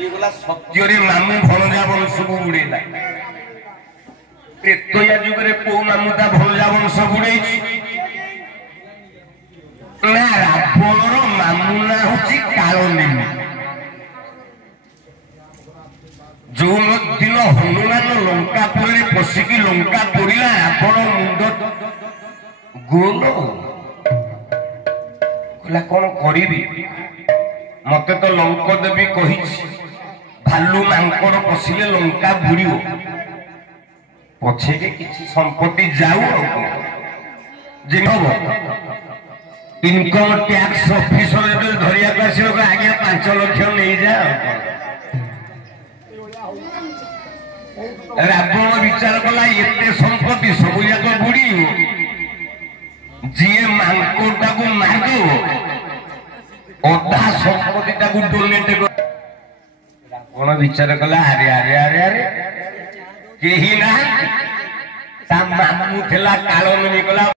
सत्य मामू भणजा वंश को बुड़ेला त्रेतया जुगे को मामू ता भणजा वंश बुड़े ना रावणर मामू ना हूँ कालनेमी जो दिन हनुमान लंकापुर पशिकी लंका पड़ा रावण मुंड गोल कहला कौन करी मत तो लंक देवी कही भालू मांकड़ पशिले लंका बुड़ पछे किसी संपत्ति जाऊ इनकम टैक्स ऑफिसर धरिया आज्ञा 5 लाख नहीं जा रावण विचार कला एते संपत्ति सब जाक बुड़ी जी मांकड़ा को मारद अधा संपत्ति डोनेट रावण विचार कला अरे अरे अरे अरे कहीं ना मामू थेला काल कला